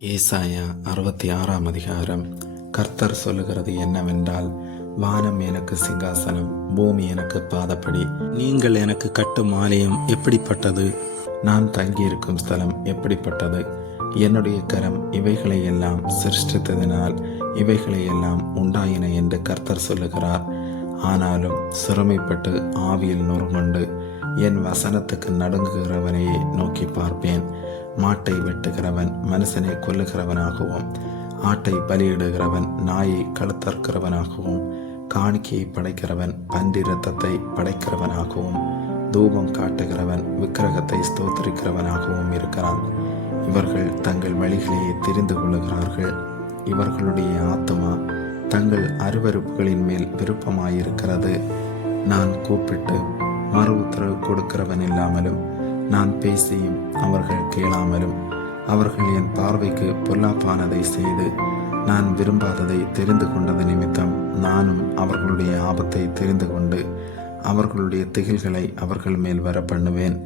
ஏசாயா 66 அதிகாரம். கர்த்தர் சொல்லுகிறது என்னவென்றால், வானம் எனக்கு சிங்காசனம், பூமி எனக்கு பாதப்படி. நீங்கள் எனக்கு கட்டும் ஆலயம் எப்படிப்பட்டது? நான் தங்கியிருக்கும் ஸ்தலம் எப்படிப்பட்டது? என்னுடைய கரம் இவைகளை எல்லாம் சிருஷ்டித்ததினால் இவைகளை எல்லாம் உண்டாயின என்று கர்த்தர் சொல்லுகிறார். ஆனாலும் சிறுமைப்பட்டு ஆவியில் நொறுங்குண்டு என் வசனத்துக்கு நடுங்குகிறவனையே நோக்கி பார்ப்பேன். மாட்டை வெட்டுகிறவன் மனுஷனை கொல்லுகிறவனாகவும், ஆட்டை பலியிடுகிறவன் நாயை கழுத்தறுக்கிறவனாகவும், காணிக்கையை படைக்கிறவன் பன்றி இரத்தத்தை படைக்கிறவனாகவும், தூபம் காட்டுகிறவன் விக்கிரகத்தை ஸ்தோத்திரிக்கிறவனாகவும் இருக்கிறான். இவர்கள் தங்கள் வழிகளையே தெரிந்து கொள்ளுகிறார்கள். இவர்களுடைய ஆத்துமா தங்கள் அருவருப்புகளின் மேல் விருப்பமாயிருக்கிறது. நான் கூப்பிட்டு மறு உத்தரவு கொடுக்கிறவன் இல்லாமலும், நான் பேசியும் அவர்கள் கேளாமலும், அவர்கள் என் பார்வைக்கு பொல்லாப்பானதை செய்து நான் விரும்பாததை தெரிந்து கொண்டது நிமித்தம் நானும் அவர்களுடைய ஆபத்தை தெரிந்து கொண்டு அவர்களுடைய திகில்களை அவர்கள் மேல் வர பண்ணுவேன்.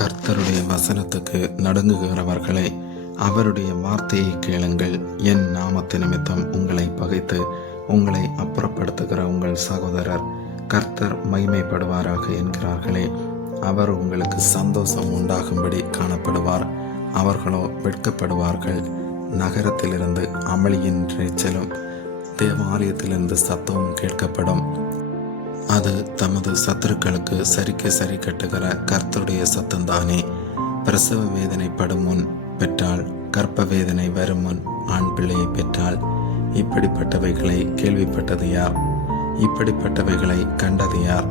கர்த்தருடைய வசனத்துக்கு நடுங்குகிறவர்களை, அவருடைய வார்த்தையை கேளுங்கள். என் நாமத்து நிமித்தம் உங்களை பகைத்து உங்களை அப்புறப்படுத்துகிற உங்கள் சகோதரர் கர்த்தர் மகிமைப்படுவாராக என்கிறார்களே, அவர் உங்களுக்கு சந்தோஷம் உண்டாகும்படி காணப்படுவார். அவர்களோ வெட்கப்படுவார்கள். நகரத்திலிருந்து அமளியின் இரைச்சலும் தேவாலயத்திலிருந்து சத்தமும் கேட்கப்படும். அது தமது சத்துருக்களுக்கு சரிக்க சரி கட்டுகிற கர்த்தருடைய சத்தம்தானே. பிரசவ வேதனைப்படும் முன் பெற்றால், கர்ப்ப வேதனை வரும் முன் ஆண் பிள்ளையை பெற்றால். இப்படிப்பட்டவைகளை கேள்விப்பட்டது யார்? இப்படிப்பட்டவைகளை கண்டது யார்?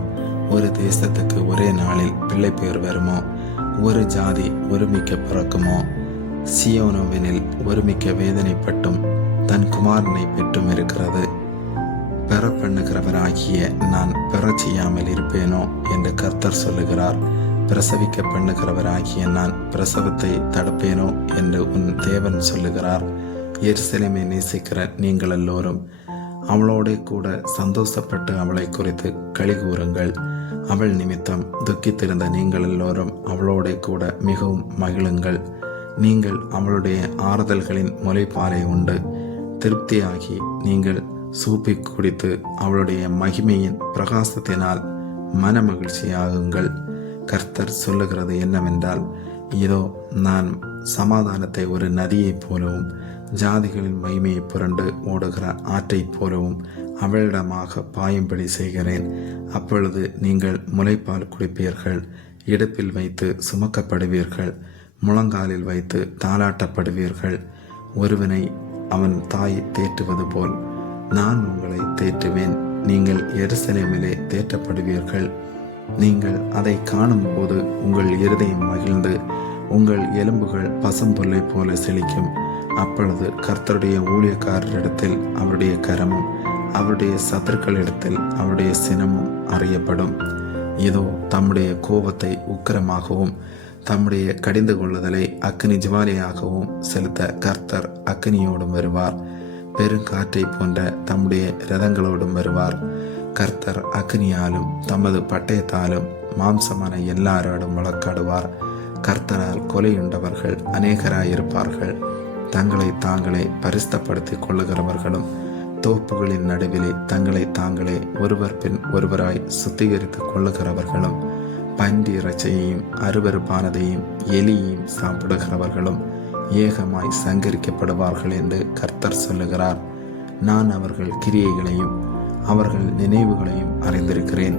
ஒரு தேசத்துக்கு ஒரே நாளில் பிள்ளை பேர் வருமோ? ஒரு ஜாதி ஒருமிக்க பிறக்குமோ? சியோனோவெனில் ஒருமிக்க வேதனைப்பட்டும் தன் குமாரனை பெற்றும் இருக்கிறது. பெற பண்ணுகிறவராகிய நான் பெற செய்யாமல் இருப்பேனோ என்று கர்த்தர் சொல்லுகிறார். பிரசவிக்க பண்ணுகிறவராகிய நான் பிரசவத்தை தடுப்பேனோ என்று உன் தேவன் சொல்லுகிறார். எருசலேமை நேசிக்கிற நீங்கள் எல்லோரும் அவளோட கூட சந்தோஷப்பட்டு அவளை குறித்து களி கூறுங்கள். அவள் நிமித்தம் துக்கித்திருந்த நீங்கள் எல்லோரும் அவளோட கூட மிகவும் மகிழுங்கள். நீங்கள் அவளுடைய ஆறுதல்களின் முளைப்பாலை உண்டு திருப்தியாகி நீங்கள் சூப்பி குடித்து அவளுடைய மகிமையின் பிரகாசத்தினால் மன மகிழ்ச்சியாகுங்கள். கர்த்தர் சொல்லுகிறது என்னவென்றால், இதோ நான் சமாதானத்தை ஒரு நதியைப் போலவும் ஜாதிகளின் மகிமையை புரண்டு ஓடுகிற ஆற்றைப் போலவும் அவளிடமாக பாயும்படி செய்கிறேன். அப்பொழுது நீங்கள் முலைப்பால் குடிப்பீர்கள், இடுப்பில் வைத்து சுமக்கப்படுவீர்கள், முழங்காலில் வைத்து தாளாட்டப்படுவீர்கள். ஒருவனை அவன் தாய் தேற்றுவது போல் நான் உங்களை தேற்றுவேன். நீங்கள் எருசலேமிலே தேற்றப்படுவீர்கள். நீங்கள் அதை காணும் போது உங்கள் இருதயம் மகிழ்ந்து உங்கள் எலும்புகள் பசும்பொல்லை போல செழிக்கும். அப்பொழுது கர்த்தருடைய ஊழியக்காரரிடத்தில் அவருடைய கரமும் அவருடைய சத்துருக்களிடத்தில் அவருடைய சினமும் அறியப்படும். இதோ தம்முடைய கோபத்தை உக்கிரமாகவும் தம்முடைய கடிந்து கொள்ளுதலை அக்கினி ஜுவாலையாகவும் செலுத்த கர்த்தர் அக்கினியோடும் வருவார். பெருங்காற்றை போன்ற தம்முடைய இரதங்களோடும் வருவார். கர்த்தர் அக்கினியாலும் தமது பட்டயத்தாலும் மாம்சமான எல்லாரோடும் வழக்காடுவார். கர்த்தரால் கொலையுண்டவர்கள் அநேகராயிருப்பார்கள். தங்களை தாங்களே பரிசுத்தப்படுத்திக் கொள்ளுகிறவர்களும் தோப்புகளின் நடுவிலே தங்களை தாங்களே ஒருவர் பின் ஒருவராய் சுத்திகரித்துக் கொள்ளுகிறவர்களும், பன்றி இறைச்சியையும் அருவருப்பானதையும் எலியையும் சாப்பிடுகிறவர்களும் ஏகமாய் சங்கரிக்கப்படுவார்கள் என்று கர்த்தர் சொல்லுகிறார். நான் அவர்கள் கிரியைகளையும் அவர்கள் நினைவுகளையும் அறிந்திருக்கிறேன்.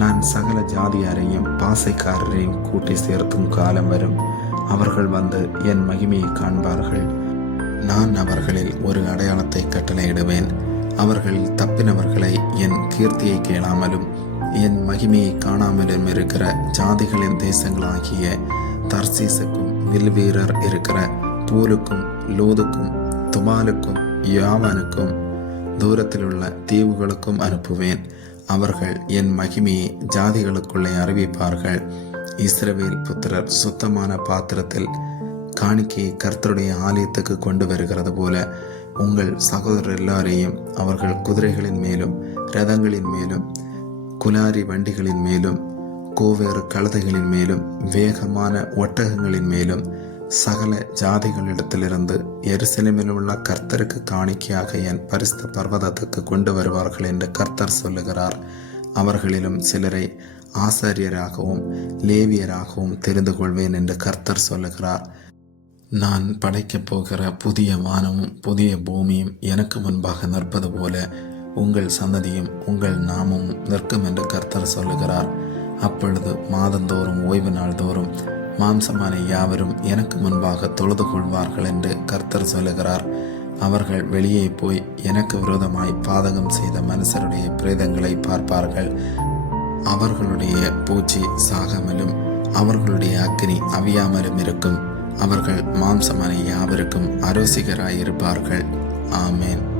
நான் சகல ஜாதியாரையும் பாசைக்காரரையும் கூட்டி சேர்த்தும் காலம் வரும். அவர்கள் வந்து என் மகிமையை காண்பார்கள். நான் அவர்களில் ஒரு அடையாளத்தை கட்டளையிடுவேன். அவர்களில் தப்பினவர்களை என் கீர்த்தியை கேளாமலும் என் மகிமையை காணாமலும் இருக்கிற ஜாதிகளின் தேசங்களாகிய தர்சீசுக்கும் வில்வீரர் இருக்கிற பூலுக்கும் லூதுக்கும் துபாலுக்கும் யாவானுக்கும் தூரத்திலுள்ள தீவுகளுக்கும் அனுப்புவேன். அவர்கள் என் மகிமையை ஜாதிகளுக்குள்ளே அறிவிப்பார்கள். இஸ்ரவேல் புத்திரர் சுத்தமான பாத்திரத்தில் காணிக்கையை கர்த்தருடைய ஆலயத்துக்கு கொண்டு வருகிறது போல உங்கள் சகோதரர் எல்லாரையும் அவர்கள் குதிரைகளின் மேலும் இரதங்களின் மேலும் குலாரி வண்டிகளின் மேலும் கோவேறு கழுதைகளின் மேலும் வேகமான ஒட்டகங்களின் மேலும் சகல ஜாதிகளிடத்திலிருந்து எருசலேமில் உள்ள கர்த்தருக்கு காணிக்கையாக என் பரிசுத்த பர்வதத்துக்கு கொண்டு வருவார்கள் என்று கர்த்தர் சொல்லுகிறார். அவர்களிலும் சிலரை ஆசாரியராகவும் லேவியராகவும் தெரிந்து கொள்வேன் என்று கர்த்தர் சொல்லுகிறார். நான் படைக்கப் போகிற புதிய வானமும் புதிய பூமியும் எனக்கு முன்பாக நிற்பது போல உங்கள் சந்ததியும் உங்கள் நாமமும் நிற்கும் என்று கர்த்தர் சொல்லுகிறார். அப்பொழுது மாதந்தோறும் ஓய்வு நாள் தோறும் மாம்சமான யாவரும் எனக்கு முன்பாக தொழுது கொள்வார்கள் என்று கர்த்தர் சொல்லுகிறார். அவர்கள் வெளியே போய் எனக்கு விரோதமாய் பாதகம் செய்த மனுஷருடைய பிரேதங்களை பார்ப்பார்கள். அவர்களுடைய பூச்சி சாகாமலும் அவர்களுடைய அக்கினி அவியாமலும் இருக்கும். அவர்கள் மாம்சமான யாவருக்கும் அரோசிகராயிருப்பார்கள். ஆமேன்.